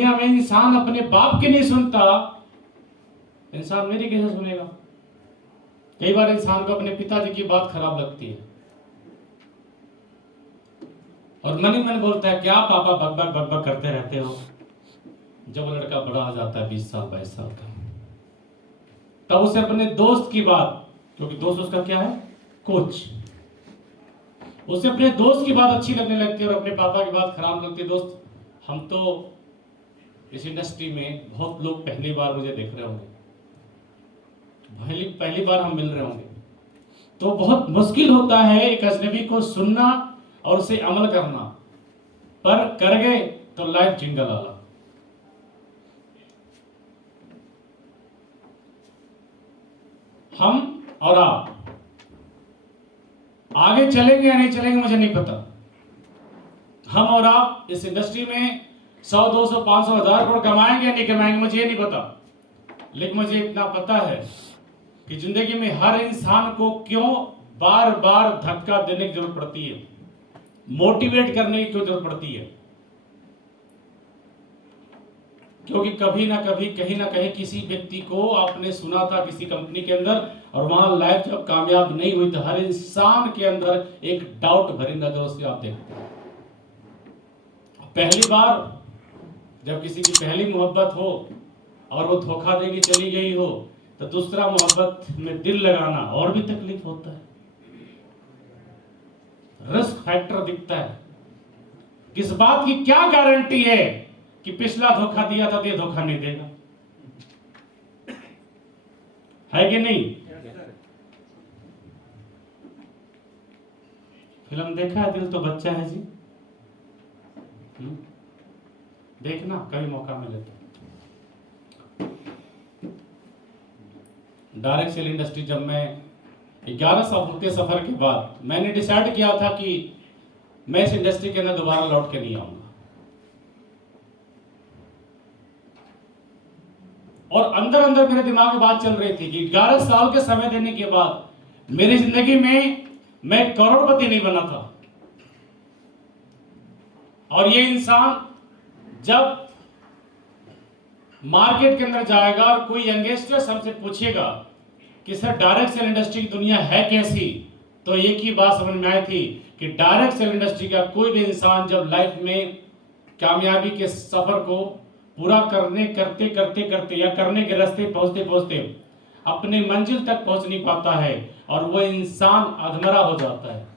दुनिया में इंसान अपने बाप की नहीं सुनता, इंसान मेरी कैसे सुनेगा? कई बार इंसान को अपने पिताजी की बात खराब लगती है और मन ही मन बोलता है क्या पापा बकबक बकबक करते रहते हो। जब वो लड़का बड़ा हो जाता है 20 साल 22 साल का, तब उसे अपने दोस्त की बात, क्योंकि दोस्त उसका क्या है? कोच। उसे अपने दोस्त की बात अच्छी लगने लगती है और अपने पापा की बात खराब लगती है। दोस्त, हम तो इस इंडस्ट्री में बहुत लोग पहली बार मुझे देख रहे होंगे, पहली बार हम मिल रहे होंगे, तो बहुत मुश्किल होता है एक अजनबी को सुनना और उसे अमल करना, पर कर गए तो लाइफ जिंगल आला। हम और आप आगे चलेंगे या नहीं चलेंगे मुझे नहीं पता। हम और आप इस इंडस्ट्री में 100 200 500 1000 करोड़ कमाएंगे या नहीं कमाएंगे मुझे ये नहीं पता, लेकिन मुझे इतना पता है कि जिंदगी में हर इंसान को क्यों बार बार धक्का देने की जरूरत पड़ती है, मोटिवेट करने की क्यों जरूरत पड़ती है। क्योंकि कभी ना कभी कहीं ना कहीं किसी व्यक्ति को आपने सुना था किसी कंपनी के अंदर, और वहां लाइफ जब कामयाब नहीं हुई तो हर इंसान के अंदर एक डाउट भरी नजरों से आप देखते हैं। पहली बार जब किसी की पहली मोहब्बत हो और वो धोखा देके चली गई हो, तो दूसरा मोहब्बत में दिल लगाना और भी तकलीफ होता है। रिस्क फैक्टर दिखता है। किस बात की क्या गारंटी है कि पिछला धोखा दिया था तो ये धोखा नहीं देगा? है कि नहीं? फिल्म देखा है दिल तो बच्चा है जी? देखना कभी मौका मिले तो। डायरेक्ट सेल इंडस्ट्री, जब मैं 11 साल के सफर के बाद मैंने डिसाइड किया था कि मैं इस इंडस्ट्री के अंदर दोबारा लौट के नहीं आऊंगा, और अंदर अंदर मेरे दिमाग में बात चल रही थी कि 11 साल के समय देने के बाद मेरी जिंदगी में मैं करोड़पति नहीं बना था, और ये इंसान जब मार्केट के अंदर जाएगा और कोई यंगस्टर्स हमसे पूछेगा कि सर डायरेक्ट सेल इंडस्ट्री की दुनिया है कैसी, तो एक ही बात समझ में आई थी कि डायरेक्ट सेल इंडस्ट्री का कोई भी इंसान जब लाइफ में कामयाबी के सफर को पूरा करते करते या करने के रास्ते पहुंचते पहुंचते अपने मंजिल तक पहुंच नहीं पाता है और वो इंसान अधमरा हो जाता है।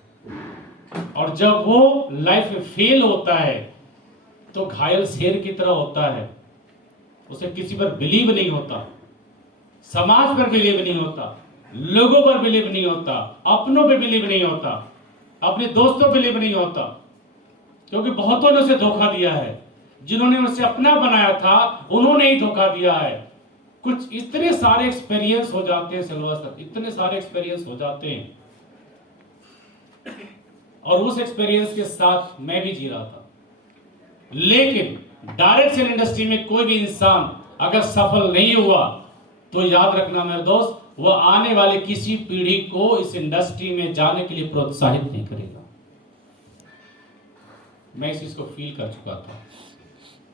और जब वो लाइफ में फेल होता है तो घायल शेर की तरह होता है। उसे किसी पर बिलीव नहीं होता, समाज पर बिलीव नहीं होता, लोगों पर बिलीव नहीं होता, अपनों पे बिलीव नहीं होता, अपने दोस्तों पे बिलीव नहीं होता, क्योंकि बहुतों ने उसे धोखा दिया है। जिन्होंने उसे अपना बनाया था उन्होंने ही धोखा दिया है। कुछ इतने सारे एक्सपीरियंस हो जाते हैं सिल्वर, इतने सारे एक्सपीरियंस हो जाते हैं, और उस एक्सपीरियंस के साथ मैं भी जी रहा था। लेकिन डायरेक्ट सेल इंडस्ट्री में कोई भी इंसान अगर सफल नहीं हुआ तो याद रखना मेरे दोस्त, वो आने वाले किसी पीढ़ी को इस इंडस्ट्री में जाने के लिए प्रोत्साहित नहीं करेगा। मैं इस चीज को फील कर चुका था।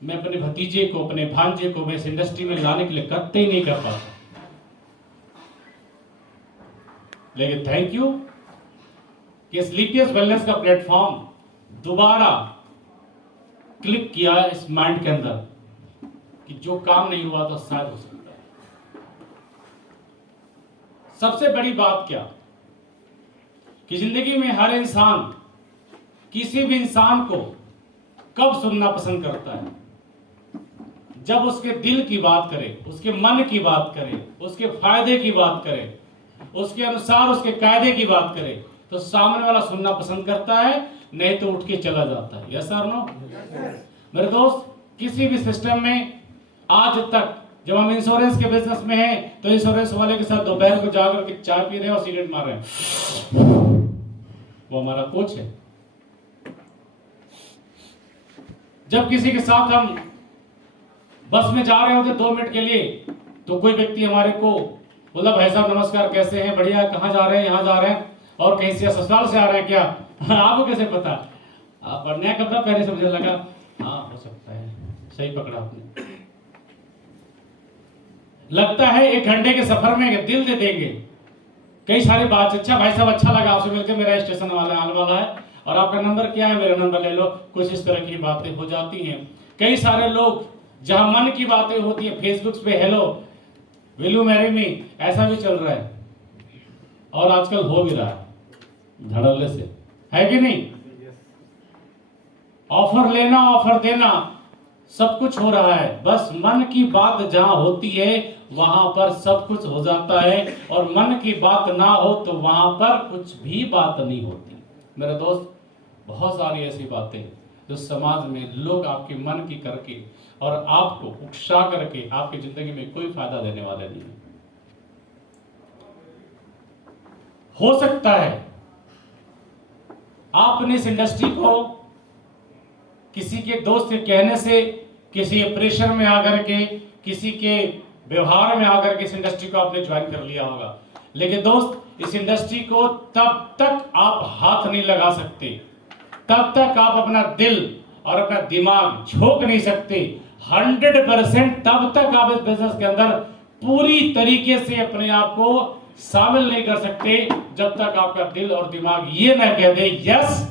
मैं अपने भतीजे को, अपने भांजे को मैं इस इंडस्ट्री में लाने के लिए कत्ते ही नहीं कर पाता। लेकिन थैंक यू कि स्लीपियस वेलनेस का प्लेटफॉर्म दोबारा क्लिक किया इस माइंड के अंदर कि जो काम नहीं हुआ तो शायद हो सकता है। सबसे बड़ी बात क्या कि जिंदगी में हर इंसान किसी भी इंसान को कब सुनना पसंद करता है? जब उसके दिल की बात करे, उसके मन की बात करे, उसके फायदे की बात करे, उसके अनुसार उसके कायदे की बात करे, तो सामने वाला सुनना पसंद करता है, नहीं तो उठ के चला जाता है। यस और नो? मेरे दोस्त, किसी भी सिस्टम में आज तक जब हम इंश्योरेंस के बिजनेस में हैं तो इंश्योरेंस वाले के साथ दोपहर को जाकर के चाय पी रहे हैं और सिगरेट मार रहे हैं, वो हमारा कोच है। जब किसी के साथ हम बस में जा रहे होते 2 मिनट के लिए, तो कोई व्यक्ति हमारे को बोला भाई साहब नमस्कार, कैसे हैं? बढ़िया, कहाँ जा रहे हैं? यहाँ जा रहे हैं। और कहीं से ससुराल से आ रहे हैं क्या? आपको कैसे पता? आप नया कपड़ा पहने से मुझे लगा हाँ हो सकता है। सही पकड़ा आपने। लगता है 1 घंटे के सफर में दिल दे देंगे, कई सारी बात। अच्छा भाई साहब, अच्छा लगा आपसे मिलकर, मेरा स्टेशन वाला आने वाला है और आपका नंबर क्या है, मेरा नंबर ले लो। कुछ इस तरह की बातें हो जाती हैं। कई सारे लोग जहां मन की बातें होती है फेसबुक पे hello will you marry me, ऐसा भी चल रहा है और आजकल हो भी रहा है धड़ल्ले से, है कि नहीं? ऑफर लेना ऑफर देना सब कुछ हो रहा है। बस मन की बात जहां होती है वहां पर सब कुछ हो जाता है, और मन की बात ना हो तो वहां पर कुछ भी बात नहीं होती। मेरे दोस्त, बहुत सारी ऐसी बातें जो समाज में लोग आपके मन की करके और आपको उकसा करके आपकी जिंदगी में कोई फायदा देने वाले नहीं है। हो सकता है आपने इस इंडस्ट्री को किसी के दोस्त के कहने से, किसी प्रेशर में आकर के, किसी के व्यवहार में आकर के इस इंडस्ट्री को आपने ज्वाइन कर लिया होगा। लेकिन दोस्त, इस इंडस्ट्री को तब तक आप हाथ नहीं लगा सकते, तब तक आप अपना दिल और अपना दिमाग झोंक नहीं सकते 100%, तब तक आप इस बिजनेस के अंदर पूरी तरीके से अपने आप को शामिल नहीं कर सकते जब तक आपका दिल और दिमाग ये ना कह दे यस,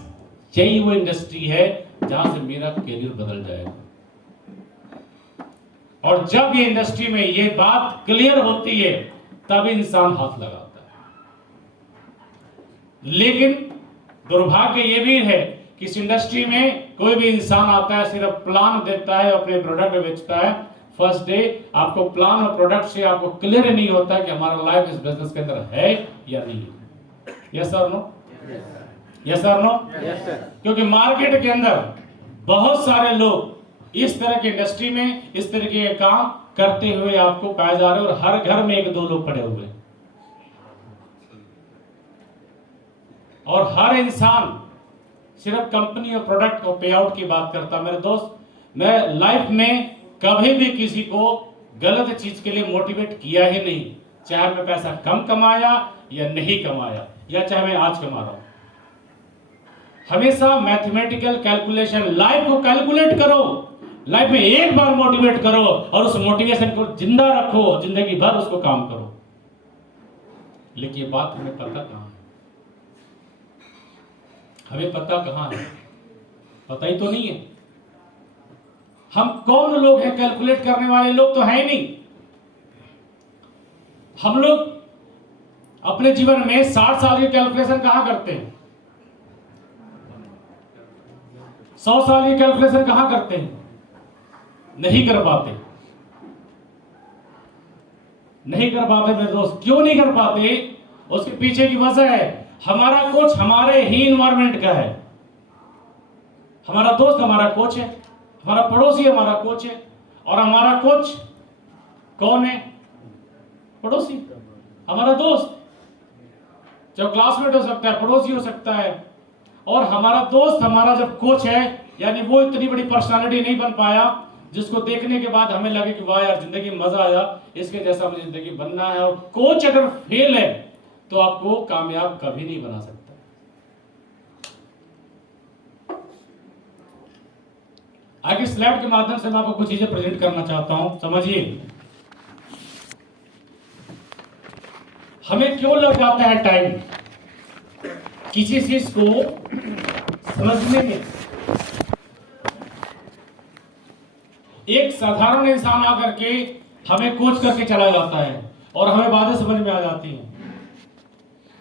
यही वो इंडस्ट्री है जहां से मेरा करियर बदल जाएगा। और जब ये इंडस्ट्री में ये बात क्लियर होती है तब इंसान हाथ लगाता है। लेकिन दुर्भाग्य ये भी है कि इस इंडस्ट्री में कोई भी इंसान आता है, सिर्फ प्लान देता है, अपने प्रोडक्ट बेचता है। फर्स्ट डे आपको प्लान और प्रोडक्ट से आपको क्लियर नहीं होता कि हमारा लाइफ इस बिजनेस के अंदर है या नहीं। Yes sir no? Yes sir no? क्योंकि मार्केट के अंदर बहुत सारे लोग इस तरह की इंडस्ट्री में इस तरह के काम करते हुए आपको पाए जा रहे हैं, और हर घर में 1-2 लोग पड़े हुए हैं। और हर इंसान सिर्फ कंपनी और प्रोडक्ट को पे आउट की बात करता। मेरे दोस्त, मैं लाइफ में कभी भी किसी को गलत चीज के लिए मोटिवेट किया ही नहीं, चाहे मैं पैसा कम कमाया या नहीं कमाया, या चाहे मैं आज कमा रहा हूं। हमेशा मैथमेटिकल कैलकुलेशन, लाइफ को कैलकुलेट करो, लाइफ में एक बार मोटिवेट करो और उस मोटिवेशन को जिंदा रखो, जिंदगी भर उसको काम करो। लेकिन ये बात हमें पता कहां है? हमें पता कहां है? पता ही तो नहीं है। हम कौन लोग हैं कैलकुलेट करने वाले? लोग तो है नहीं। हम लोग अपने जीवन में 60 साल की कैलकुलेशन कहां करते हैं? 100 साल की कैलकुलेशन कहां करते हैं? नहीं कर पाते। नहीं कर पाते मेरे दोस्त। क्यों नहीं कर पाते? उसके पीछे की वजह है हमारा कोच हमारे ही इन्वायरमेंट का है। हमारा दोस्त हमारा कोच है, हमारा पड़ोसी हमारा कोच है। और हमारा कोच कौन है? पड़ोसी, हमारा दोस्त, जो क्लासमेट हो सकता है, पड़ोसी हो सकता है। और हमारा दोस्त हमारा जब कोच है, यानी वो इतनी बड़ी पर्सनालिटी नहीं बन पाया जिसको देखने के बाद हमें लगे कि वाह यार जिंदगी में मजा आया, इसके जैसा मुझे जिंदगी बनना है। और कोच अगर फेल है तो आपको कामयाब कभी नहीं बना सकता। आगे स्लाइड के माध्यम से मैं आपको कुछ चीजें प्रेजेंट करना चाहता हूं, समझिए। हमें क्यों लग जाता है टाइम किसी चीज को समझने में? एक साधारण इंसान आकर के हमें कोच करके चला जाता है और हमें बातें समझ में आ जाती हैं।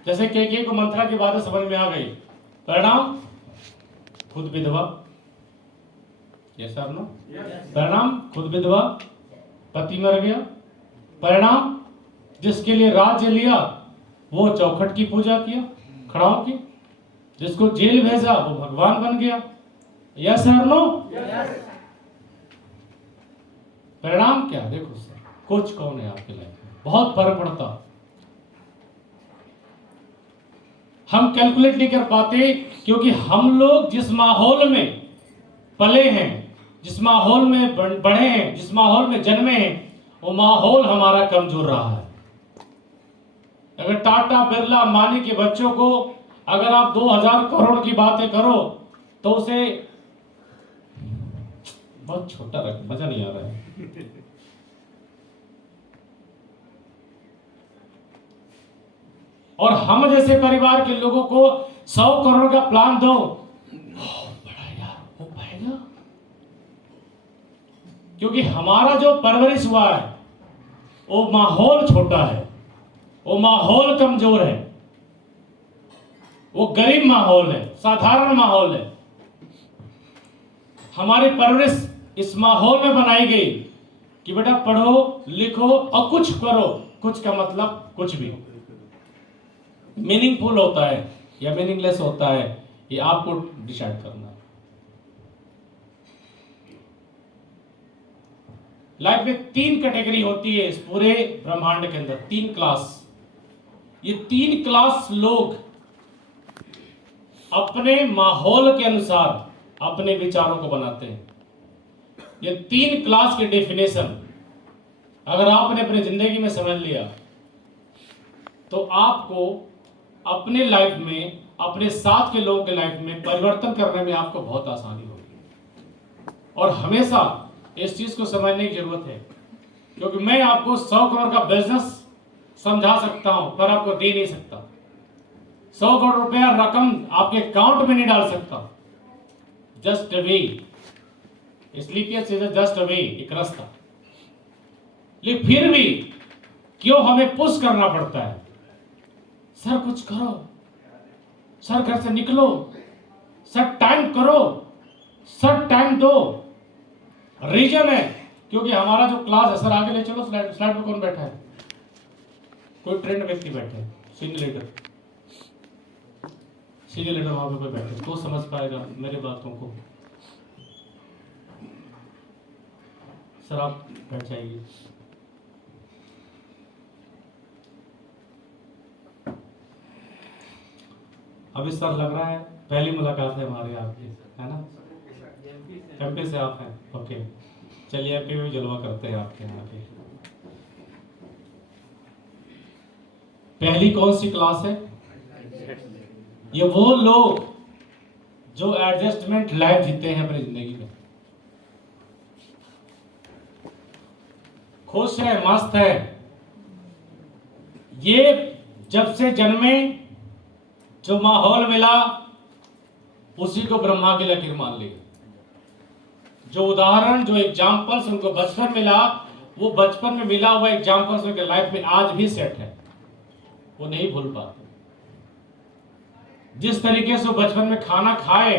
जैसे के को मंत्रा की बातें समझ में आ गई, परिणाम खुद विधवा। Yes sir no? परिणाम खुद विधवा, पति मर गया। परिणाम जिसके लिए राज्य लिया वो चौखट की पूजा किया, खड़ाओं की। जिसको जेल भेजा वो भगवान बन गया। Yes sir no? परिणाम क्या? देखो सर, कोच कौन है आपके लाइफ में, बहुत फर्क पड़ता। हम कैलकुलेट नहीं कर पाते क्योंकि हम लोग जिस माहौल में पले हैं, जिस माहौल में बढ़े हैं, जिस माहौल में जन्मे हैं, वो माहौल हमारा कमजोर रहा है। अगर टाटा बिरला अंबानी के बच्चों को अगर आप 2000 करोड़ की बातें करो तो उसे बहुत छोटा रख, मजा नहीं आ रहा है। और हम जैसे परिवार के लोगों को 100 करोड़ का प्लान दो, बड़ा यार हो पाएगा? क्योंकि हमारा जो परवरिश हुआ है वो माहौल छोटा है, वो माहौल कमजोर है, वो गरीब माहौल है, साधारण माहौल है। हमारी परवरिश इस माहौल में बनाई गई कि बेटा पढ़ो लिखो और कुछ करो। कुछ का मतलब कुछ भी, मीनिंगफुल होता है या मीनिंगलेस होता है, ये आपको डिसाइड करना है। लाइफ में 3 कैटेगरी होती है इस पूरे ब्रह्मांड के अंदर, 3 क्लास। ये 3 क्लास लोग अपने माहौल के अनुसार अपने विचारों को बनाते हैं। ये 3 क्लास के डेफिनेशन अगर आपने अपनी जिंदगी में समझ लिया तो आपको अपने लाइफ में, अपने साथ के लोगों के लाइफ में परिवर्तन करने में आपको बहुत आसानी होगी। और हमेशा इस चीज को समझने की जरूरत है, क्योंकि मैं आपको 100 करोड़ का बिजनेस समझा सकता हूं पर आपको दे नहीं सकता। 100 करोड़ रुपया रकम आपके अकाउंट में नहीं डाल सकता। जस्ट अ वे, इसलिए जस्ट अ वे, एक रास्ता। लेकिन फिर भी क्यों हमें पुश करना पड़ता है? सर कुछ करो, सर घर से निकलो, सर टाइम करो, सर टाइम दो। रीजन है क्योंकि हमारा जो क्लास है, सर आगे ले चलो, स्लाइड पे कौन बैठा है? कोई ट्रेंड व्यक्ति बैठे हैं, सीनियर लीडर वहां पे कोई बैठे तो समझ पाएगा मेरी बातों को। सर आप बैठ जाइए। अभी सर लग रहा है पहली मुलाकात है हमारी आपकी, है ना? एमपी से आप हैं? ओके, चलिए एमपी में जलवा करते हैं आपके यहाँ पे। पहली कौन सी क्लास है? ये वो लोग जो एडजस्टमेंट लाइफ जीते हैं अपनी जिंदगी में, खुश है, मस्त है। ये जब से जन्मे जो माहौल मिला उसी को ब्रह्मा की लकीर मान ली। जो उदाहरण, जो एग्जाम्पल्स उनको बचपन मिला, वो बचपन में मिला हुआ एग्जाम्पल्स उनके लाइफ में आज भी सेट है, वो नहीं भूल पाते। जिस तरीके से वो बचपन में खाना खाए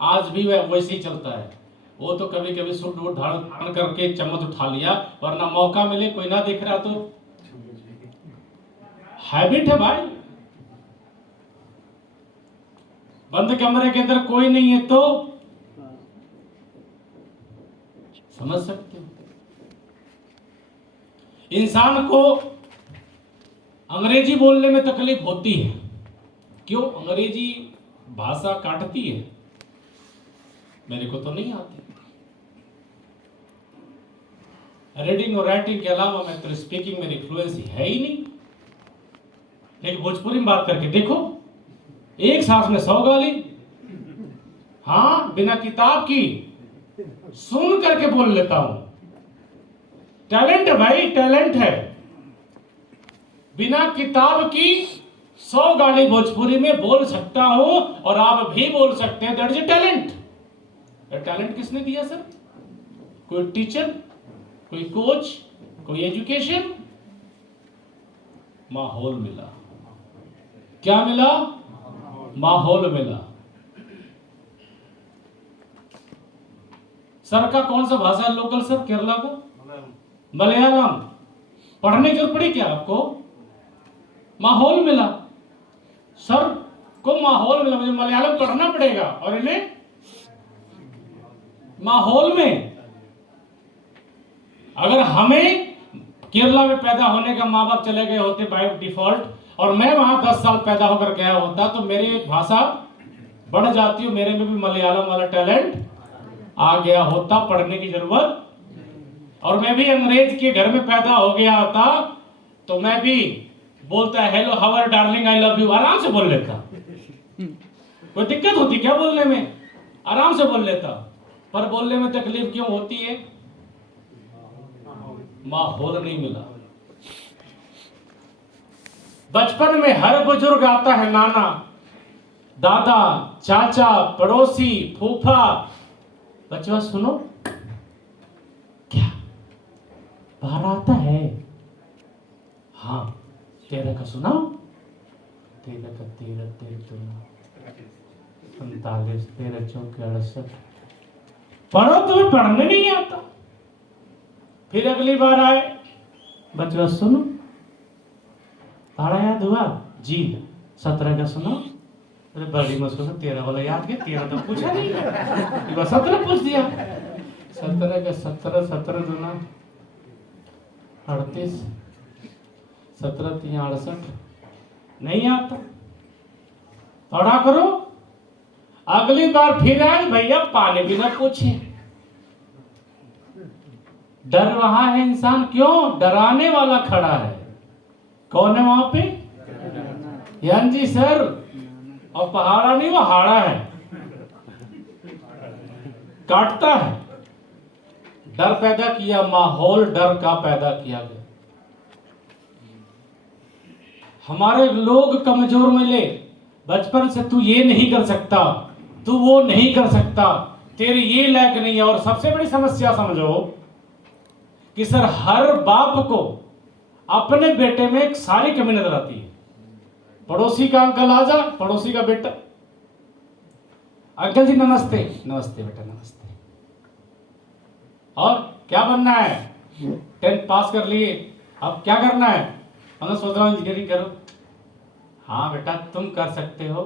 आज भी वह वैसे ही चलता है। वो तो कभी कभी सुट वुट धारण करके चम्मच उठा लिया, वरना मौका मिले कोई ना देख रहा तो हैबिट है भाई। बंद कमरे के अंदर कोई नहीं है तो समझ सकते हो। इंसान को अंग्रेजी बोलने में तकलीफ होती है। क्यों? अंग्रेजी भाषा काटती है। मेरे को तो नहीं आती। रीडिंग और राइटिंग के अलावा मैं तो स्पीकिंग मेरी फ्लुएंसी है ही नहीं। लेकिन भोजपुरी में बात करके देखो, एक सांस में 100 गाली। हाँ, बिना किताब की सुन करके बोल लेता हूं। टैलेंट है भाई, टैलेंट है। बिना किताब की 100 गाली भोजपुरी में बोल सकता हूं और आप भी बोल सकते हैं। That is a talent. Talent किसने दिया सर? कोई टीचर, कोई कोच, कोई एजुकेशन? माहौल मिला। क्या मिला? माहौल मिला। सर का कौन सा भाषा है लोकल सर? केरला को मलयालम। पढ़ने की जरूरत पड़ी क्या आपको? माहौल मिला। सर को माहौल मिला, मुझे मलयालम पढ़ना पड़ेगा और इन्हें माहौल में। अगर हमें केरला में पैदा होने का माँ बाप चले गए होते बाय डिफॉल्ट और मैं वहां 10 साल पैदा होकर गया होता तो मेरी भाषा बढ़ जाती, मेरे में भी मलयालम वाला टैलेंट आ गया होता, पढ़ने की जरूरत। और मैं भी अंग्रेज के घर में पैदा हो गया होता तो मैं भी बोलता hello how are darling I love you आराम से बोल लेता। कोई दिक्कत होती क्या बोलने में? आराम से बोल लेता। पर बोलने में तकलीफ क्यों होती है? माहौल नहीं मिला। बचपन में हर बुजुर्ग आता है, नाना, दादा, चाचा, पड़ोसी, फूफा, बच्चा सुनो, क्या बाहर आता है? हाँ, तेरह का सुनाओ, तेरह का तेरह, तेरह चौदह 45, 13 चौके 68। पढ़ो, तुम्हें पढ़ने नहीं आता। फिर अगली बार आए, बच्चा सुनो, पढ़ा याद हुआ? जी। 17 का सुनो। अरे बड़ी मुश्किल से 13 वाला याद किया, 13 तो पूछा नहीं, बस 17 पूछ दिया। 17 का 17, 17 दूना 38, 17 3 68, नहीं आता। पढ़ा करो। अगली बार फिर आए, भैया पानी भी ना पूछे। डर रहा है इंसान, क्यों? डराने वाला खड़ा है। कौन है वहां पे? यान जी सर। और पहाड़ा नहीं, वो हाड़ा है, काटता है। डर पैदा किया, माहौल डर का पैदा किया गया। हमारे लोग कमजोर मिले। बचपन से तू ये नहीं कर सकता, तू वो नहीं कर सकता, तेरे ये लायक नहीं है। और सबसे बड़ी समस्या समझो कि सर हर बाप को अपने बेटे में एक सारी कमी नजर आती है। पड़ोसी का अंकल आ जा, पड़ोसी का बेटा, अंकल जी नमस्ते। नमस्ते बेटा, नमस्ते। और क्या बनना है? 10th पास कर लिए, अब क्या करना है? मैं सोच रहा हूं इंजीनियरिंग करो। हाँ बेटा, तुम कर सकते हो,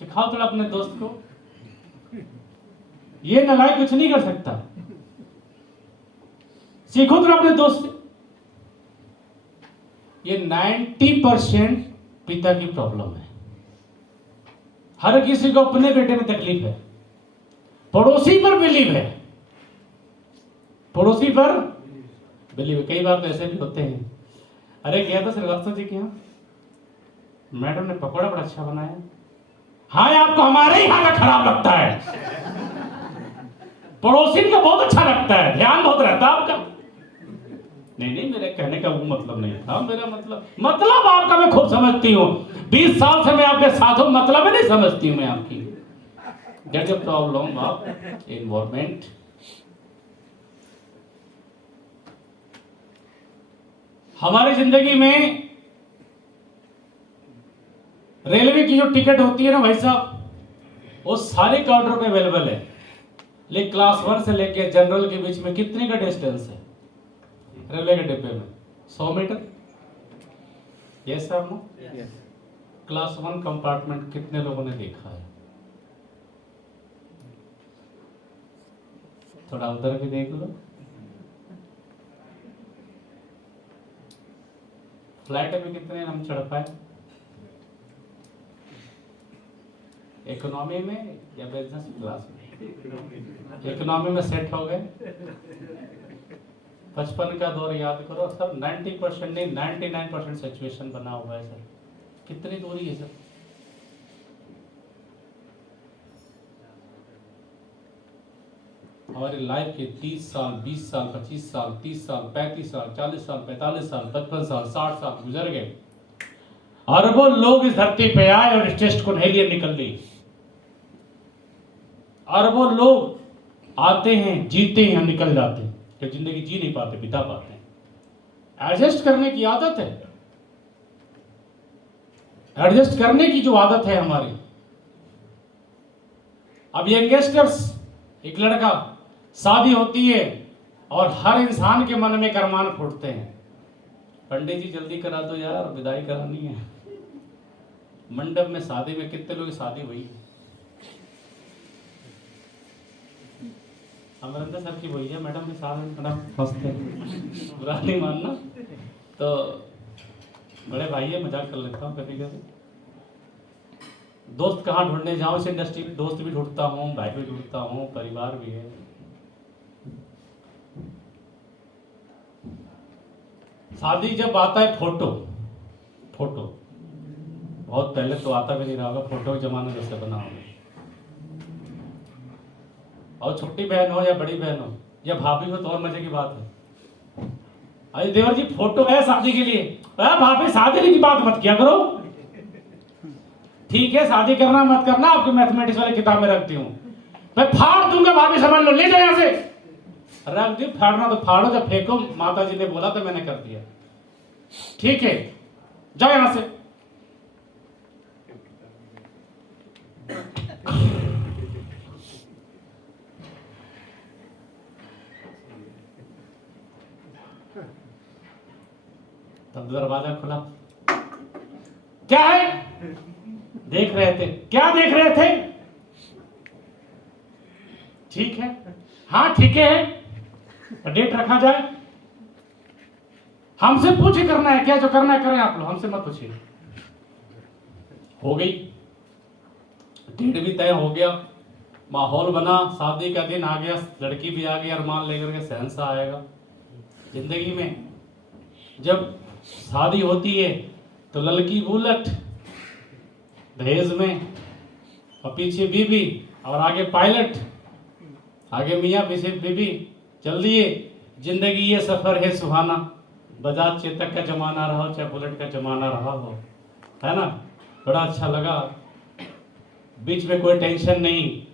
सिखाओ थोड़ा अपने दोस्त को। ये नालायक कुछ नहीं कर सकता, सीखो थोड़ा अपने दोस्त से। ये 90% पिता की प्रॉब्लम है। हर किसी को अपने बेटे में तकलीफ है, पड़ोसी पर बिलीव है, पड़ोसी पर बिलीव है। कई बार तो ऐसे भी होते हैं। अरे गया था श्रीवास्तव जी के यहाँ, मैडम ने पकौड़ा बड़ा अच्छा बनाया। हाँ, आपको हमारे ही खाना खराब लगता है, पड़ोसी का बहुत अच्छा लगता है, ध्यान बहुत रहता है आपका। नहीं नहीं, मेरे कहने का वो मतलब नहीं था। मेरा मतलब आपका मैं खूब समझती हूँ। 20 साल से मैं आपके साथ हूं, मतलब नहीं समझती हूँ मैं आपकी। Get the problem of environment. हमारी जिंदगी में रेलवे की जो टिकट होती है ना भाई साहब, वो सारे काउंटर पे अवेलेबल है। लेकिन क्लास 1 से लेके जनरल के बीच में कितने का डिस्टेंस है? रेलवे के डिब्बे में 100 metre. Yes sir, no? Class 1 compartment कितने लोगों ने देखा है? थोड़ा उधर भी देख लो। फ्लाइट में कितने हम चढ़ पाए? इकोनॉमी में या बिजनेस क्लास में? इकोनॉमी में सेट हो गए। 55 का दौर याद करो सर। 90% नहीं, 99% सिचुएशन बना हुआ है सर। कितनी दूरी है सर? हमारी लाइफ के 30 साल, 20 साल, 25 साल, 30 साल, 35 साल, 40 साल, 45 साल, 55 साल, 60 साल गुजर गए। अरबों लोग इस धरती पे आए और इस टेस्ट को नहीं लिए निकल ली। अरबों लोग आते हैं, जीते हैं, निकल जाते हैं। तो जिंदगी जी नहीं पाते, बिता पाते हैं। एडजस्ट करने की आदत है, एडजस्ट करने की जो आदत है हमारी। अब यंगस्टर्स, एक लड़का, शादी होती है और हर इंसान के मन में अरमान फूटते हैं, पंडित जी जल्दी करा दो यार, विदाई करानी है। मंडप में शादी में कितने लोग शादी हुई? अमरिंदर सर की वही है, मैडम के साथ मैडम हंसते, बुरा नहीं मानना। तो बड़े भाई है, मजाक कर लेता हूँ कभी कभी। दोस्त कहाँ ढूंढने जाऊँ इस इंडस्ट्री में? दोस्त भी ढूंढता हूँ, भाई भी ढूंढता हूँ, परिवार भी है। शादी जब आता है, फोटो बहुत पहले तो आता भी नहीं रहा होगा, फोटो के जमाने जैसे बना होगा। और छोटी बहन हो या बड़ी बहन हो या भाभी हो तो और मजे की बात है। अरे देवर जी फोटो है शादी के लिए, भाभी शादी की बात मत किया करो। ठीक है शादी करना मत करना, आपकी मैथमेटिक्स वाली किताब में रखती हूँ, मैं फाड़ दूंगा भाभी, समझ लो, ले जाओ यहाँ से। रख दी, फाड़ना तो फाड़ो, जब फेंको, माता जी ने बोला तो मैंने कर दिया, ठीक है जाओ यहां से। तब दरवाजा खुला, क्या है? देख रहे थे, क्या देख रहे थे? ठीक है, हाँ ठीक है, डेट रखा जाए। हमसे पूछे करना है क्या, जो करना है करें आप लोग, हमसे मत पूछिए। हो गई, डेट भी तय हो गया, माहौल बना, शादी का दिन आ गया, लड़की भी आ गई, अरमान लेकर के सहनसा आएगा। जिंदगी में जब शादी होती है तो लड़की बुलेट दहेज में, और पीछे बीबी और आगे पायलट, आगे मियाँ पीछे बीबी, चल दिए। जिंदगी ये सफर है सुहाना, बजाज चेतक का जमाना रहा हो चाहे बुलेट का जमाना रहा हो, है ना। बड़ा अच्छा लगा, बीच में कोई टेंशन नहीं,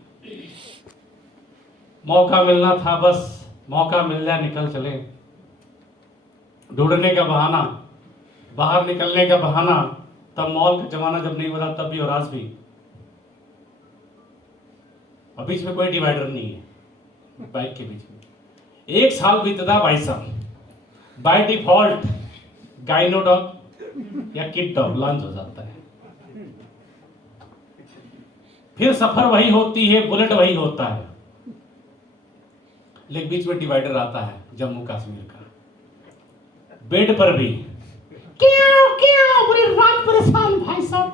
मौका मिलना था बस, मौका मिल जाए निकल चले। ढूंढने का बहाना, बाहर निकलने का बहाना, तब मॉल का जमाना जब नहीं हुआ तब भी और आज भी। और बीच में कोई डिवाइडर नहीं है बाइक के बीच में। एक साल बीतता भाई साहब, बाय डिफॉल्ट गाइनो डॉग या किड डॉग लॉन्च हो जाता है, फिर सफर वही होती है, बुलेट वही होता है, लेकिन बीच में डिवाइडर आता है जम्मू कश्मीर का। बेड पर भी क्यों क्यों पूरी रात परेशान भाई साहब,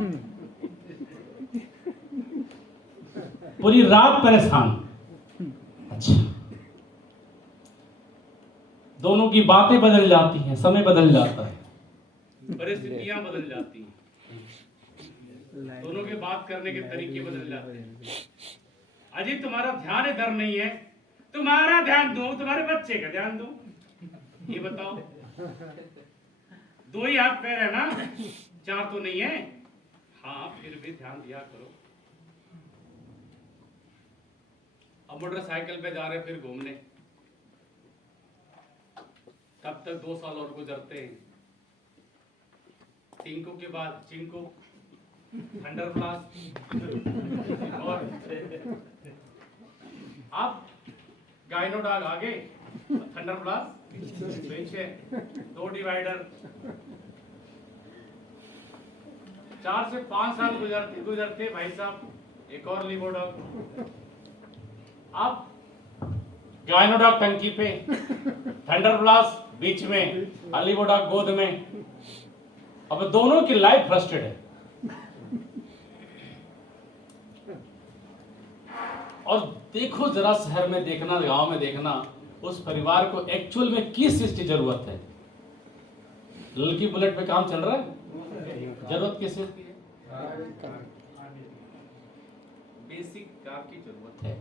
पूरी रात परेशान। अच्छा, दोनों की बातें बदल जाती हैं, समय बदल जाता है, परिस्थितियां बदल जाती हैं, दोनों के बात करने के तरीके बदल जाते हैं। अजी तुम्हारा ध्यान इधर नहीं है, तुम्हारा ध्यान दूं, तुम्हारे बच्चे का ध्यान दूं, ये बताओ। दो ही हाथ पैर है ना, चार तो नहीं है। हाँ फिर भी ध्यान दिया करो। अब मोटरसाइकिल पे जा रहे फिर घूमने, तब तक 2 साल और गुजरते हैं। टिंकू के बाद चिंकू, थंडर ब्लास्ट, और अब गाइनो डॉग आगे, थंडर ब्लास्ट पीछे, 2 डिवाइडर। 4 से 5 साल गुजरते गुजरते भाई साहब एक और लिवो डॉग, अब गाइनो डॉग टंकी पे, थंडर ब्लास्ट बीच में, लिवो डॉग गोद में। अब दोनों की लाइफ फ्रस्ट्रेट है, और देखो जरा, शहर में देखना, गांव में देखना, उस परिवार को एक्चुअल में किस चीज की जरूरत है। लड़की बुलेट पे काम चल रहा है, जरूरत किस चीज की है? बेसिक कार की जरूरत है,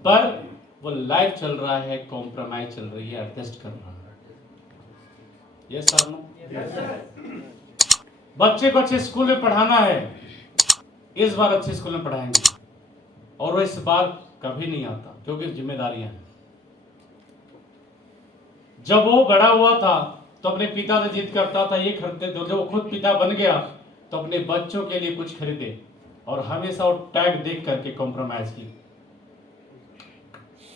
पर वो लाइफ चल रहा है, कॉम्प्रोमाइज चल रही है, एडजस्ट कर रहा है। Yes sir, no? बच्चे को अच्छे स्कूल में पढ़ाना है, इस बार अच्छे स्कूल में पढ़ाएंगे, और वो इस बार कभी नहीं आता क्योंकि जिम्मेदारियां हैं। जब वो बड़ा हुआ था तो अपने पिता से जिद करता था ये खरीदते, तो जब वो खुद पिता बन गया तो अपने बच्चों के लिए कुछ खरीदे, और हमेशा वो टैग देख करके कॉम्प्रोमाइज की।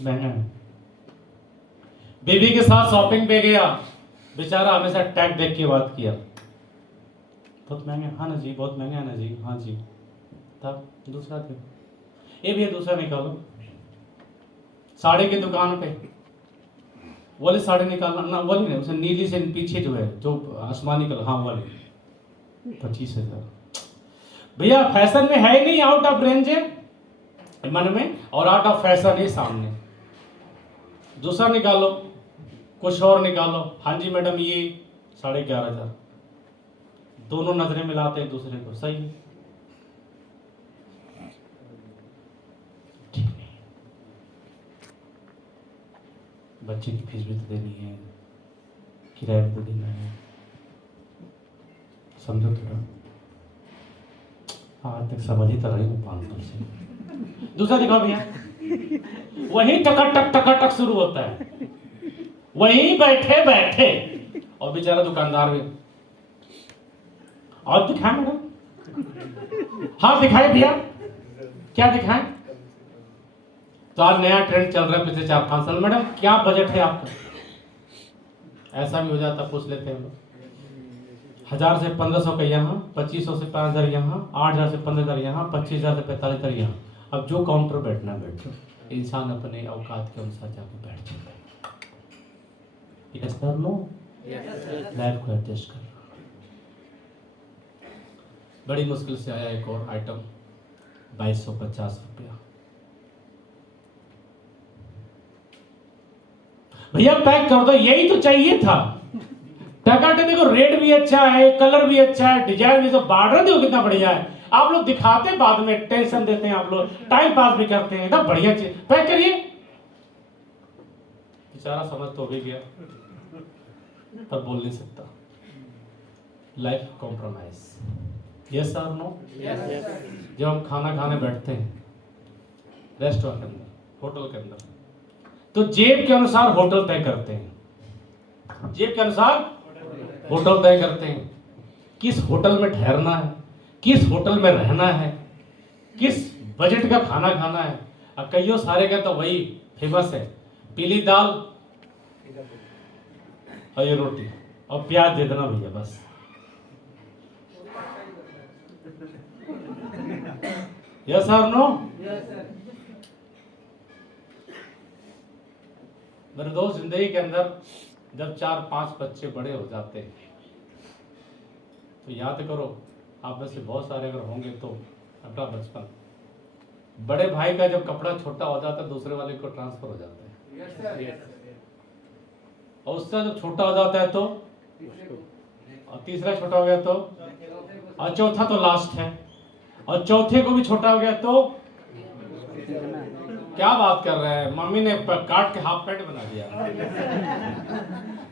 महंगा है। बीबी के साथ शॉपिंग पे गया, बेचारा हमेशा टैग देख के बात किया, बहुत महंगा, हाँ ना जी बहुत महंगा है ना जी, हाँ जी। तब दूसरा थे, ये भी दूसरा निकालो। साड़ी की दुकान पे वाली साड़ी निकालना ना, वाली नहीं, उसे नीली से पीछे जो है, जो आसमानी कलर, हाँ वाली 25,000। भैया फैशन में है ही नहीं, आउट ऑफ रेंज है मन में, और आउट ऑफ फैशन है सामने। दूसरा निकालो, कुछ और निकालो, हाँ जी मैडम ये 11,500। दोनों नजरें मिलाते हैं दूसरे को, सही है। बच्चे की फीस भी तो देनी है, किराया भी तो देना है, समझो थोड़ा। आज तक समझ ही तो रही हूँ 5 साल से। दूसरा दिखाओ भैया, वही टक शुरू होता है, वहीं बैठे बैठे, और बेचारा दुकानदार भी। और दिखाएं मैडम, हाँ दिखाए भैया, क्या दिखाएं? तो आज नया ट्रेंड चल रहा है पिछले 4-5 साल। मैडम क्या बजट है आपका? ऐसा भी हो जाता, पूछ लेते हैं हम लोग। 1000 से 1500 का यहाँ, 2500 से 5000 यहाँ, 8000 से 15000 यहाँ, 25000 से 45000 यहाँ। अब जो काउंटर बैठना बैठो, इंसान अपने औकात के अनुसार जाकर बैठ जाता है। यस सर नो, लाइफ को एडजस्ट कर। बड़ी मुश्किल से आया एक और आइटम, 2250 रुपया। भैया पैक कर दो, यही तो चाहिए था। टकाटक देखो, रेट भी अच्छा है, कलर भी अच्छा है, डिजाइन भी, तो बॉर्डर देखो कितना बढ़िया है। आप लोग दिखाते बाद में टेंशन देते हैं, आप लोग टाइम पास भी करते हैं। एकदम बढ़िया चीज पैक करिए। बेचारा समझ तो भी गया पर बोल नहीं सकता। लाइफ कॉम्प्रोमाइज, यस और नो? जब हम खाना खाने बैठते हैं रेस्टोरेंट के अंदर, होटल के अंदर, तो जेब के अनुसार होटल तय करते हैं। जेब के अनुसार होटल तय करते हैं, किस होटल में ठहरना है, किस होटल में रहना है, किस बजट का खाना खाना है। अब कईयों सारे का तो वही फेमस है, पीली दाल और ये रोटी और प्याज दे देना भैया बस। यस और नो? मेरे दोस्त, जिंदगी के अंदर जब 4-5 बच्चे बड़े हो जाते हैं तो याद करो, आप में से बहुत सारे अगर होंगे तो अपना बचपन, बड़े भाई का जब कपड़ा छोटा हो जाता है दूसरे वाले को ट्रांसफर हो जाता है। और उससे जब छोटा हो जाता है तो, और तीसरा छोटा हो गया तो, और चौथा तो लास्ट है, और चौथे को भी छोटा हो गया तो। क्या बात कर रहे हैं, मम्मी ने काट के हाफ पैंट बना दिया।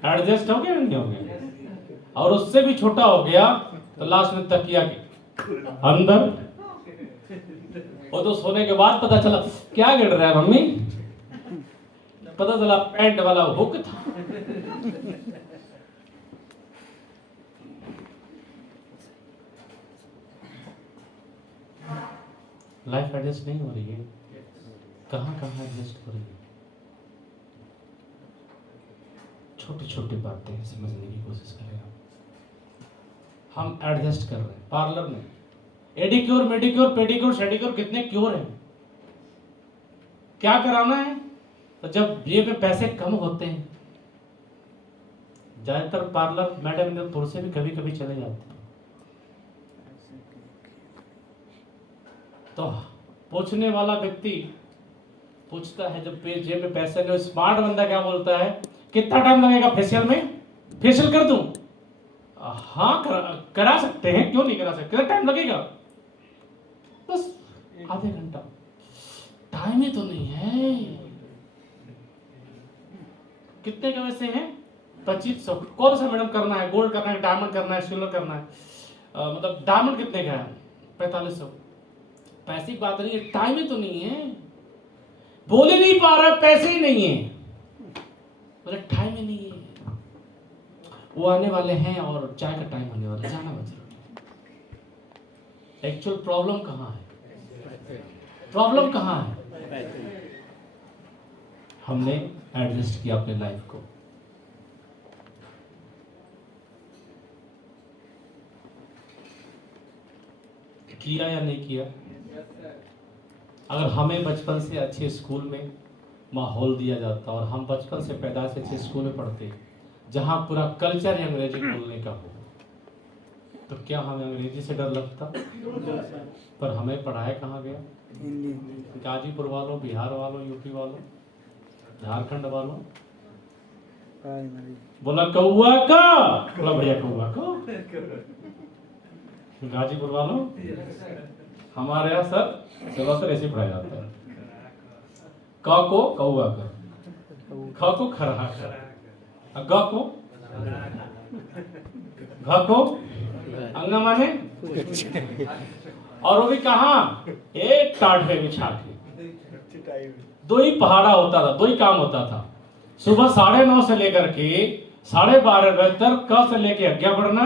एडजस्ट हो गया नहीं हो गया? और उससे भी छोटा हो गया तो लास्ट में तकिया के अंदर। और तो सोने के बाद पता चला क्या गिर रहा है मम्मी, पता चला पैंट वाला हुक था। लाइफ एडजस्ट नहीं हो रही है, कहां एडजस्ट हो रही है। छोटी छोटी बातें समझने की कोशिश करें। हम एडजस्ट कर रहे हैं। पार्लर में एडिक्योर, मेडिक्योर, पेडिक्योर, शेडिक्योर, कितने क्योर हैं। क्या कराना है? तो जब जेब में पैसे कम होते हैं, ज्यादातर पार्लर मैडम इंदौर से भी कभी कभी चले जाते हैं। तो पूछने वाला व्यक्ति पूछता है, जब जेब में पैसे नहीं, स्मार्ट बंदा क्या बोलता है, कितना टाइम लगेगा फेशियल में? फेशियल कर दूं? हाँ करा सकते हैं, क्यों नहीं करा सकते, कितना टाइम लगेगा? बस आधे घंटा। टाइम ही तो नहीं है। कितने के वैसे हैं? 2500। कौन सा मैडम करना है? गोल्ड करना है, डायमंड करना है, सिल्वर करना है? मतलब डायमंड कितने का है? 4500। पैसे की बात नहीं है, टाइम ही तो नहीं है। बोल ही नहीं पा रहा, पैसे ही नहीं है, बोले टाइम ही नहीं है। वो आने वाले हैं और चाय का टाइम आने वाला, जाना बच रहा। एक्चुअल प्रॉब्लम कहाँ है? प्रॉब्लम कहाँ है? हमने एडजस्ट किया अपने लाइफ को। किया या नहीं किया? अगर हमें बचपन से अच्छे स्कूल में माहौल दिया जाता और हम बचपन से पैदा से अच्छे स्कूल में पढ़ते जहाँ पूरा कल्चर है अंग्रेजी बोलने का हो, तो क्या हमें अंग्रेजी से डर लगता? पर हमें पढ़ाया कहाँ गया? गाजीपुर वालों, बिहार वालों, यूपी वालों, झारखंड वालों। बोला कौआ का, बोला भैया कौआ को। गाजीपुर वालों, हमारे यहाँ सर ऐसे पढ़ाया जाता है, क को कौआ का, ख को खरा कर, ग को घ को अंगा माने, और वो भी कहाँ, एक टाट पे बिछा के। दो ही पहाड़ा होता था, दो ही काम होता था। सुबह 9:30 से लेकर के 12:30 बजे तक क से लेके आज्ञा पढ़ना,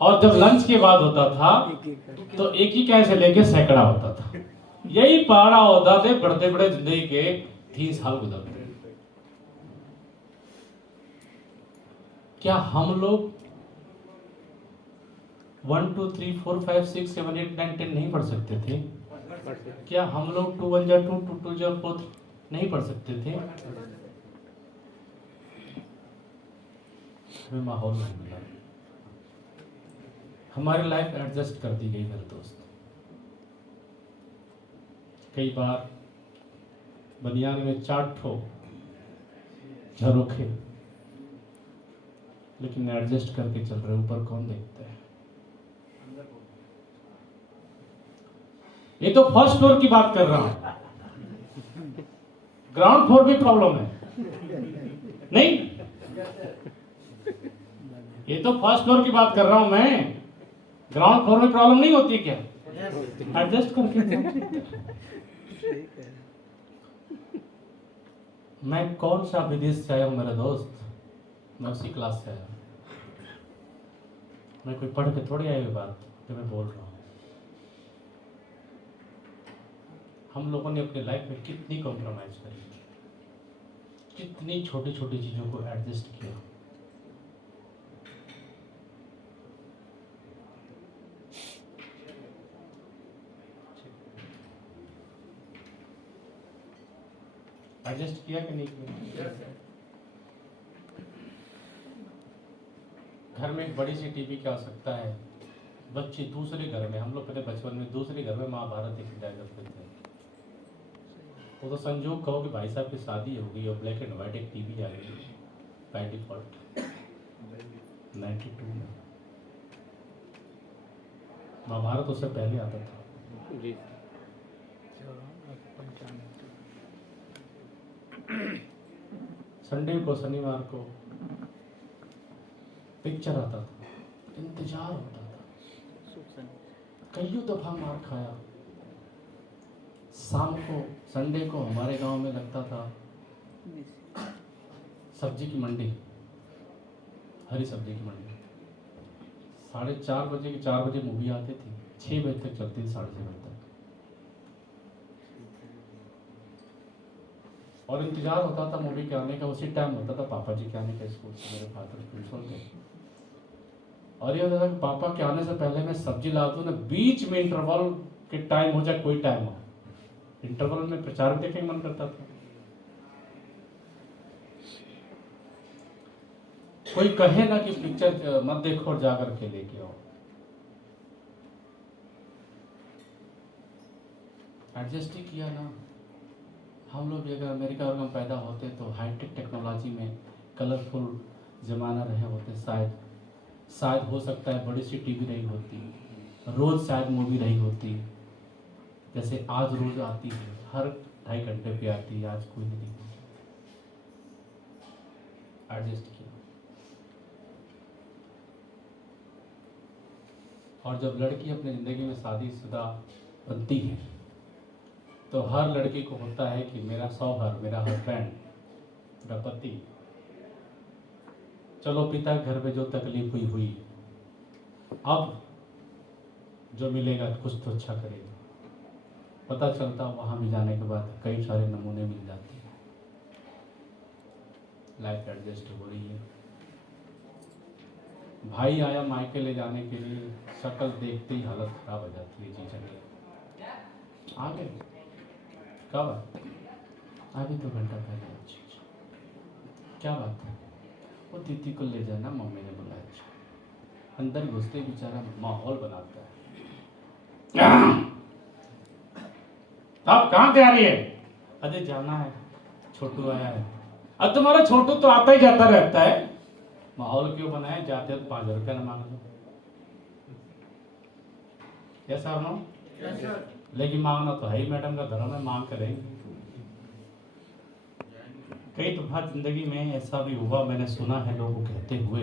और जब लंच के बाद होता था तो एक ही कै से लेके सैकड़ा होता था। यही पहाड़ा होता थे, बढ़ते बड़े जिंदगी के 3 साल गुजरते। क्या हम लोग 1 2 3 4 5 6 7 8 9 10 नहीं पढ़ सकते थे? क्या हम लोग 2 1 2 2 2 4 नहीं पढ़ सकते थे? हमें माहौल नहीं मिला, हमारी लाइफ एडजस्ट कर दी गई मेरे दोस्त। कई बार बनियान में 4 ठो झरोखे, लेकिन एडजस्ट करके चल रहे, ऊपर कौन देखता है? ये तो फर्स्ट फ्लोर की बात कर रहा हूं, ग्राउंड फ्लोर भी प्रॉब्लम है नहीं? ये तो फर्स्ट फ्लोर की बात कर रहा हूं मैं, ग्राउंड फ्लोर में प्रॉब्लम नहीं होती क्या? एडजस्ट करके। मैं कौन सा विदेश से आया हूं मेरे दोस्त? मैं उसी क्लास से आया, मैं कोई पढ़ के थोड़ी आई हुई बात जो मैं बोल रहा हूं। हम लोगों ने अपनी लाइफ में कितनी कॉम्प्रोमाइज करी, कितनी छोटी छोटी चीजों को एडजस्ट किया। एडजस्ट किया कि नहीं किया? घर में एक बड़ी सी टीवी की आवश्यकता है, बच्चे दूसरे घर में, हम लोग पहले बचपन में दूसरे घर में महाभारत देखने जाया करते थे। वो तो संजोग कहो कि भाई साहब की शादी हो गई और ब्लैक एंड व्हाइट एक टीवी आ गई बाय डिफॉल्ट 92 में। महाभारत उससे पहले आता था जी। संडे को, शनिवार को पिक्चर आता था, इंतजार होता था, कई दफा मार खाया। शाम को संडे को हमारे गांव में लगता था सब्जी की मंडी, हरी सब्जी की मंडी। 4:30 बजे की 4 बजे मूवी आती थी, 6 बजे तक चलती थी, 6:30 बजे तक। और इंतजार होता था मूवी के आने का, उसी टाइम होता था पापा जी के आने का स्कूल से, मेरे फादर प्रिंसिपल थे। और ये होता था कि पापा के आने से पहले मैं सब्जी ला दूं ना, बीच में इंटरवल के टाइम हो जाए, कोई टाइम हो, इंटरवल में प्रचार देखने का मन करता था। कोई कहे ना कि पिक्चर मत देखो और जाकर के लेके आओ। एडजस्ट ही किया ना। हम लोग अगर अमेरिका और में पैदा होते तो हाईटेक टेक्नोलॉजी में कलरफुल जमाना रहे होते, शायद हो सकता है बड़ी सी टीवी रही होती, रोज शायद मूवी रही होती, जैसे आज रोज आती है, हर 2.5 घंटे पे आती है, आज कोई नहीं। एडजस्ट किया। और जब लड़की अपनी जिंदगी में शादीशुदा बनती है तो हर लड़की को होता है कि मेरा शौहर, मेरा हस्बैंड, मेरा पति, चलो पिता घर में जो तकलीफ हुई, अब जो मिलेगा कुछ तो अच्छा करेगा। पता चलता वहां भी जाने के बाद कई सारे नमूने मिल जाते हैं। लाइफ एडजस्ट हो रही है। भाई आया मायके ले जाने के लिए, शक्ल देखते ही हालत खराब हो जाती है जीजा की। आ गए कब? अभी 2 घंटा पहले। अच्छा, क्या बात है? वो दीदी को ले जाना, मम्मी ने बुलाया। अंदर घुसते बेचारा माहौल बनाता है। अब कहाँ तैयारी है? अरे जाना है, छोटू आया है। अब तुम्हारा छोटू तो आता ही जाता रहता है, माहौल क्यों बनाए? जाते तो 5,000 रुपया न मांग लो। यस और नो? लेकिन मांगना तो है ही, मैडम का धर्म है, मांग करेंगे। कई दफा जिंदगी में ऐसा भी हुआ, मैंने सुना है लोगों कहते हुए,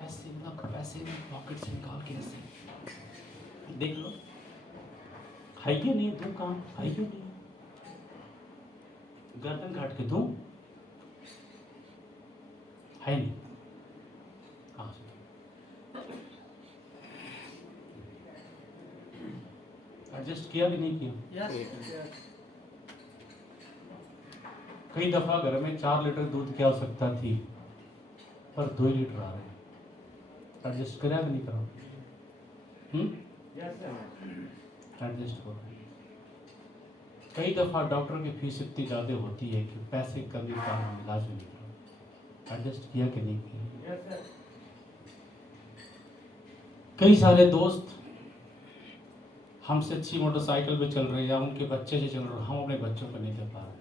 ऐसे मतलब पैसे पॉकेट से निकाल के ऐसे देख लो, है ये नहीं दूं काम, है ये नहीं, गर्दन काट के दूं, है नहीं, कहाँ से एडजस्ट किया भी नहीं किया। कई दफा घर में 4 लीटर दूध की आवश्यकता थी, पर 2 लीटर आ रहे, एडजस्ट करा भी नहीं करा, एडजस्ट हो रहा है। कई दफा डॉक्टर की फीस इतनी ज्यादा होती है कि पैसे कमी का इलाज नहीं करा, एडजस्ट किया कि नहीं किया। कई सारे दोस्त हमसे अच्छी मोटरसाइकिल पे चल रहे हैं या उनके बच्चे से चल रहे हैं, हम अपने बच्चों को नहीं कर पा रहे,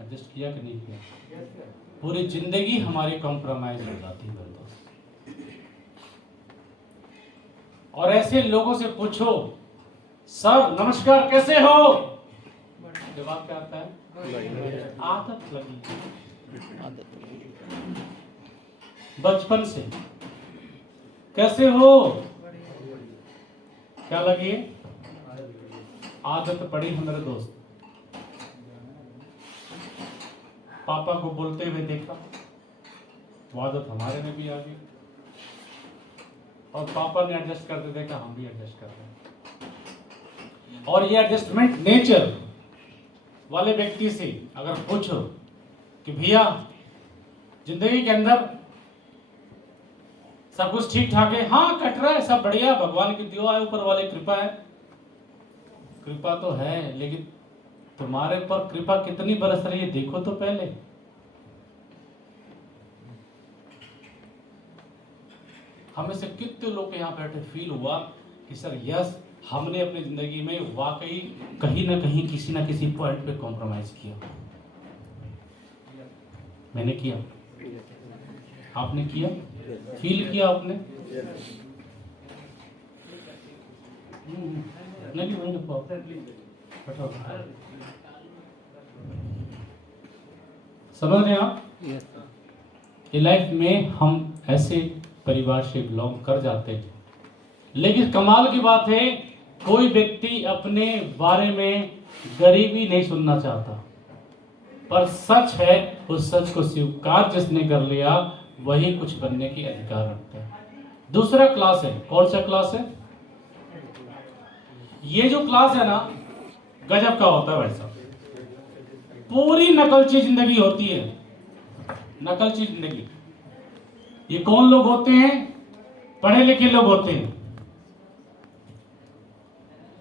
एडजस्ट किया कि नहीं किया। पूरी जिंदगी हमारी कॉम्प्रोमाइज हो जाती है मेरे दोस्त। और ऐसे लोगों से पूछो, सर नमस्कार कैसे हो, जवाब क्या आता है, आदत लगी, बचपन से कैसे हो, क्या लगी, आदत पड़ी है मेरे दोस्त। पापा को बोलते हुए देखा, वो आदत हमारे में भी आ गई, और पापा ने एडजस्ट करते देखा, हम भी एडजस्ट कर रहे हैं। और ये एडजस्टमेंट नेचर वाले व्यक्ति से अगर पूछो कि भैया जिंदगी के अंदर सब कुछ ठीक ठाक है, हाँ कट रहा है, सब बढ़िया, भगवान की दुआ है, ऊपर वाले कृपा है, कृपा तो है, लेकिन तुम्हारे पर कृपा कितनी बरस रही है देखो तो पहले। हमें से कितने लोग यहाँ बैठे फील हुआ कि सर यस, हमने अपनी जिंदगी में वाकई कहीं ना कहीं किसी ना किसी पॉइंट पे कॉम्प्रोमाइज किया। मैंने किया, आपने किया, फील किया आपने, नहीं समझ रहे हैं आप। ये लाइफ में हम ऐसे परिवार से बिलोंग कर जाते हैं, लेकिन कमाल की बात है कोई व्यक्ति अपने बारे में गरीबी नहीं सुनना चाहता, पर सच है उस सच को स्वीकार जिसने कर लिया वही कुछ बनने की अधिकार रखता है। दूसरा क्लास है, कौन सा क्लास है, ये जो क्लास है ना गजब का होता है भाई साहब, पूरी नकलची जिंदगी होती है, नकलची जिंदगी। ये कौन लोग होते हैं, पढ़े लिखे लोग होते हैं।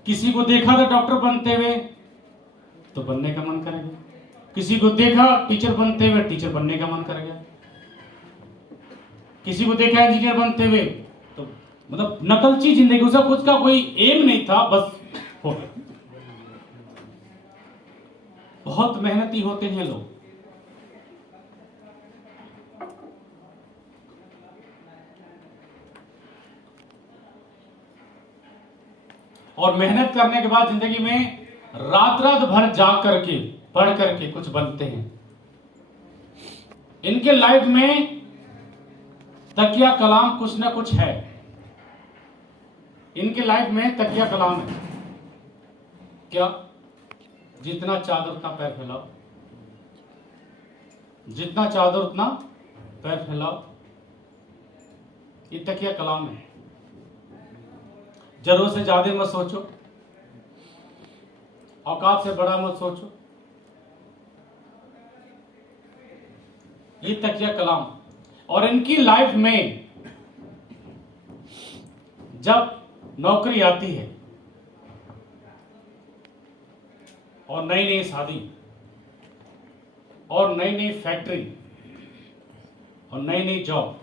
किसी को देखा था डॉक्टर बनते हुए तो बनने का मन करेगा, किसी को देखा टीचर बनते हुए टीचर बनने का मन करेगा, किसी को देखा इंजीनियर बनते हुए, तो मतलब नकलची जिंदगी, उसका कुछ का कोई एम नहीं था, बस हो गया। बहुत मेहनती होते हैं लोग। और मेहनत करने के बाद जिंदगी में रात रात भर जाग करके पढ़ करके कुछ बनते हैं। इनके लाइफ में तकिया कलाम कुछ ना कुछ है, इनके लाइफ में तकिया कलाम है। क्या? जितना चादर उतना पैर फैलाओ, जितना चादर उतना पैर फैलाओ, ये तकिया कलाम है। जरूरत से ज्यादा मत सोचो, औकात से बड़ा मत सोचो, ये तकिया कलाम। और इनकी लाइफ में जब नौकरी आती है और नई नई शादी और नई नई फैक्ट्री और नई नई जॉब,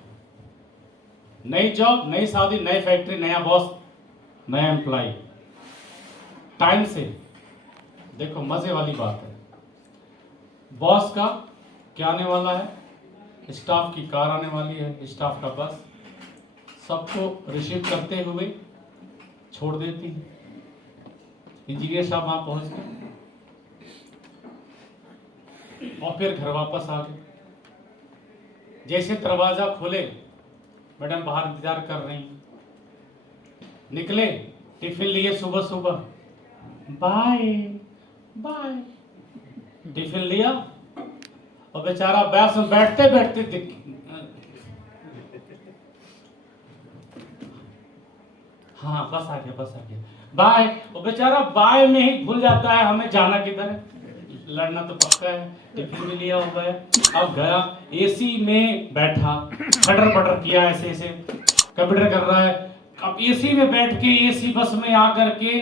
नई जॉब, नई शादी, नई फैक्ट्री, नया बॉस, नया एम्प्लॉय, टाइम से देखो मजे वाली बात है। बॉस का क्या आने वाला है, स्टाफ की कार आने वाली है, स्टाफ का बस सबको रिसीव करते हुए छोड़ देती है। इंजीनियर साहब वहां पहुंच गए, और फिर घर वापस आ गए। जैसे दरवाजा खोले, मैडम बाहर इंतजार कर रही हैं। निकले, टिफिन लिए सुबह सुबह, बाय बाय, टिफिन लिया और बेचारा बस में बैठते बैठते हाँ बस आ गया बाय। और बेचारा बाय में ही भूल जाता है हमें जाना किधर है। लड़ना तो पक्का है, टिफिन भी लिया हुआ है। अब गया, एसी में बैठा, खटर पटर किया, ऐसे ऐसे कंप्यूटर कर रहा है। अब एसी में बैठ के एसी बस में आकर के